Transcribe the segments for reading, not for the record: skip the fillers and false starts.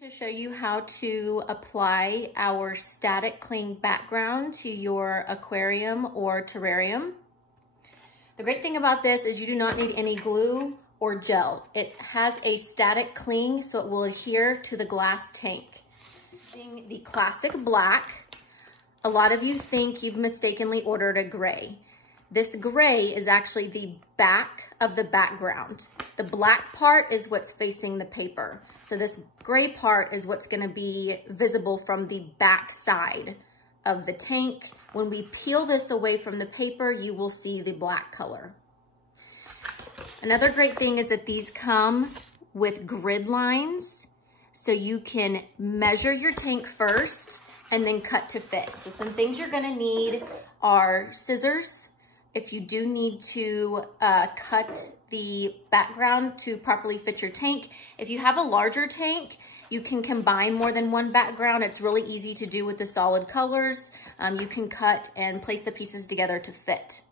To show you how to apply our static cling background to your aquarium or terrarium. The great thing about this is you do not need any glue or gel. It has a static cling, so it will adhere to the glass tank. Using the classic black, a lot of you think you've mistakenly ordered a gray. This gray is actually the back of the background. The black part is what's facing the paper. So this gray part is what's gonna be visible from the back side of the tank. When we peel this away from the paper, you will see the black color. Another great thing is that these come with grid lines, so you can measure your tank first and then cut to fit. So some things you're gonna need are scissors, if you do need to cut the background to properly fit your tank. If you have a larger tank, you can combine more than one background. It's really easy to do with the solid colors. You can cut and place the pieces together to fit.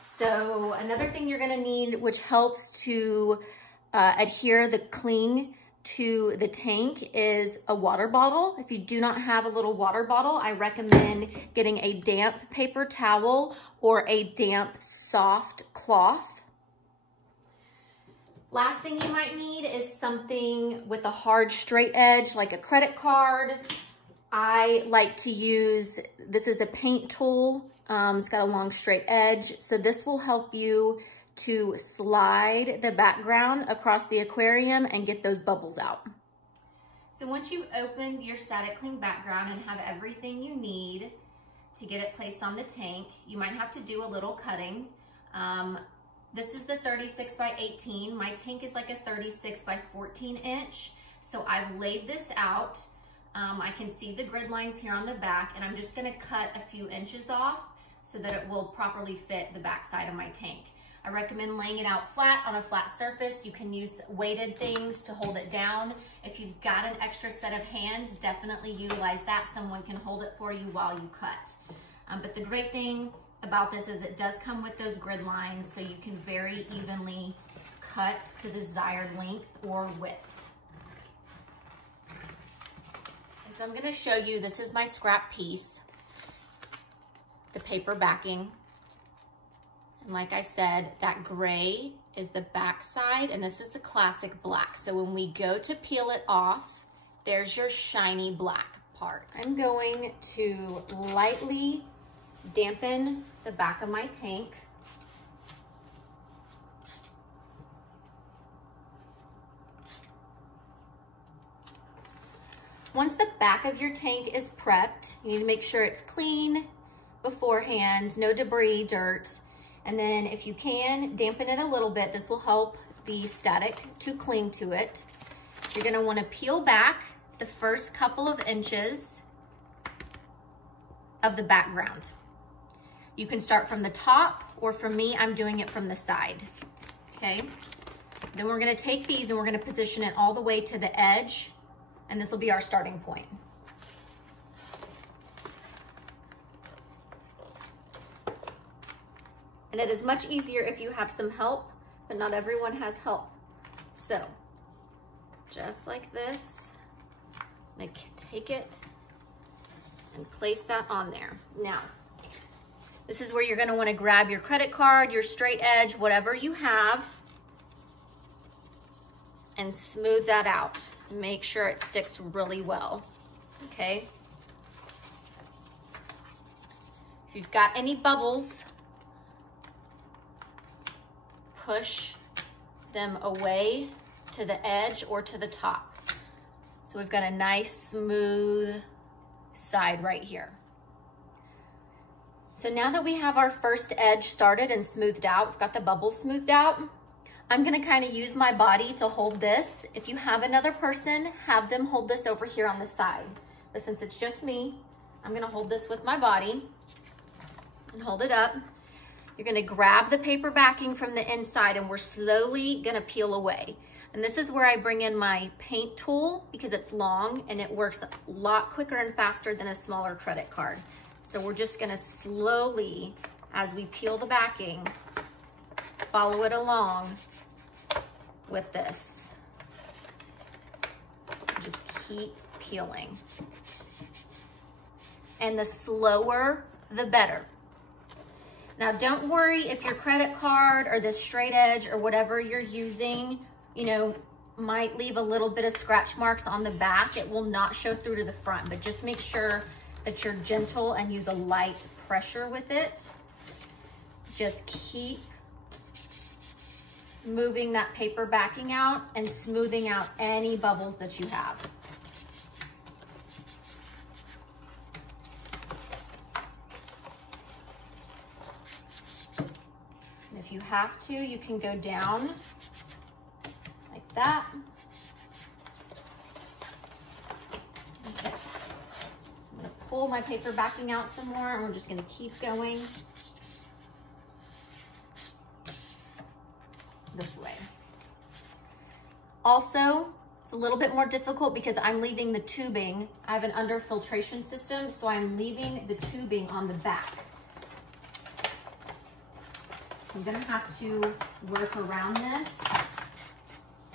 So another thing you're gonna need, which helps to adhere the cling to the tank, is a water bottle. If you do not have a little water bottle, I recommend getting a damp paper towel or a damp soft cloth. Last thing you might need is something with a hard straight edge, like a credit card. I like to use, this is a paint tool. It's got a long straight edge. So this will help you to slide the background across the aquarium and get those bubbles out. So once you've opened your static cling background and have everything you need to get it placed on the tank, you might have to do a little cutting. This is the 36 by 18. My tank is like a 36 by 14 inch. So I've laid this out. I can see the grid lines here on the back, and I'm just gonna cut a few inches off so that it will properly fit the back side of my tank. I recommend laying it out flat on a flat surface. You can use weighted things to hold it down. If you've got an extra set of hands, definitely utilize that. Someone can hold it for you while you cut. But the great thing about this is it does come with those grid lines, so you can very evenly cut to the desired length or width. And so I'm gonna show you, this is my scrap piece, the paper backing. And like I said, that gray is the back side, and this is the classic black. So when we go to peel it off, there's your shiny black part. I'm going to lightly dampen the back of my tank. Once the back of your tank is prepped, you need to make sure it's clean beforehand, no debris, dirt. And then if you can, dampen it a little bit. This will help the static to cling to it. You're gonna wanna peel back the first couple of inches of the background. You can start from the top, or for me, I'm doing it from the side, okay? Then we're gonna take these and we're gonna position it all the way to the edge, and this will be our starting point. And it is much easier if you have some help, but not everyone has help. So, just like this, I'm gonna take it and place that on there. Now, this is where you're gonna wanna grab your credit card, your straight edge, whatever you have, and smooth that out. Make sure it sticks really well, okay? If you've got any bubbles, push them away to the edge or to the top. So we've got a nice smooth side right here. So now that we have our first edge started and smoothed out, we've got the bubbles smoothed out, I'm gonna kind of use my body to hold this. If you have another person, have them hold this over here on the side. But since it's just me, I'm gonna hold this with my body and hold it up. You're gonna grab the paper backing from the inside, and we're slowly gonna peel away. And this is where I bring in my paint tool, because it's long and it works a lot quicker and faster than a smaller credit card. So we're just gonna slowly, as we peel the backing, follow it along with this. Just keep peeling. And the slower, the better. Now, don't worry if your credit card or this straight edge or whatever you're using, you know, might leave a little bit of scratch marks on the back. It will not show through to the front, but just make sure that you're gentle and use a light pressure with it. Just keep moving that paper backing out and smoothing out any bubbles that you have. And if you have to, you can go down like that. Okay. So I'm gonna pull my paper backing out some more, and we're just gonna keep going this way. Also, it's a little bit more difficult because I'm leaving the tubing. I have an under filtration system, so I'm leaving the tubing on the back. I'm gonna have to work around this.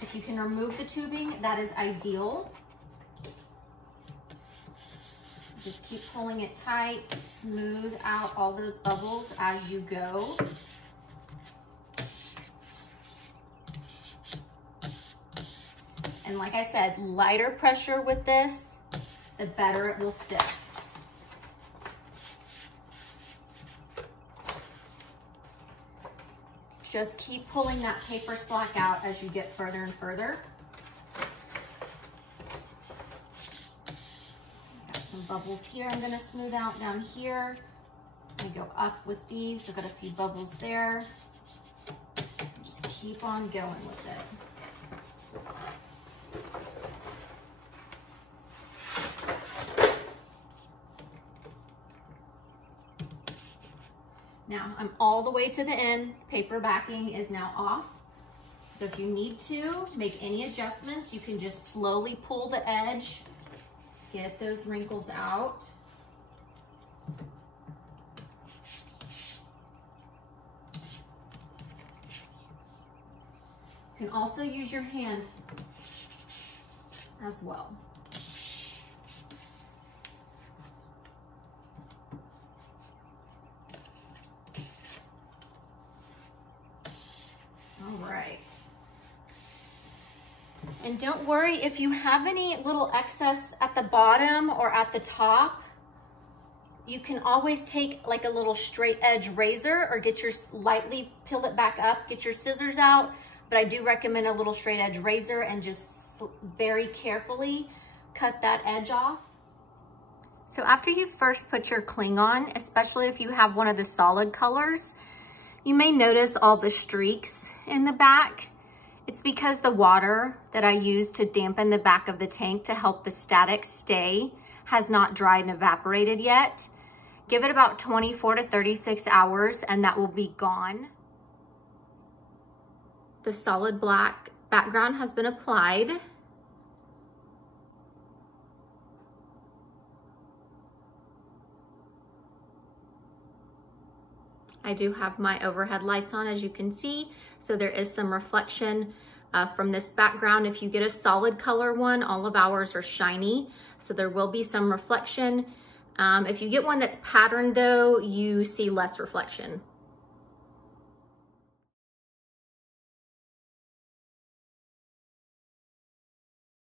If you can remove the tubing, that is ideal. Just keep pulling it tight, smooth out all those bubbles as you go. And like I said, lighter pressure with this, the better it will stick. Just keep pulling that paper slack out as you get further and further. Got some bubbles here I'm gonna smooth out down here. I go up with these, I've got a few bubbles there. Just keep on going with it. Now I'm all the way to the end. Paper backing is now off. So if you need to make any adjustments, you can just slowly pull the edge, get those wrinkles out. You can also use your hand as well. All right. And don't worry if you have any little excess at the bottom or at the top. You can always take like a little straight edge razor or get your lightly peel it back up, get your scissors out. But I do recommend a little straight edge razor and just very carefully cut that edge off. So after you first put your cling on, especially if you have one of the solid colors, you may notice all the streaks in the back. It's because the water that I use to dampen the back of the tank to help the static stay has not dried and evaporated yet. Give it about 24 to 36 hours and that will be gone. The solid black background has been applied. I do have my overhead lights on, as you can see, so there is some reflection from this background. If you get a solid color one, all of ours are shiny, so there will be some reflection. If you get one that's patterned though, you see less reflection.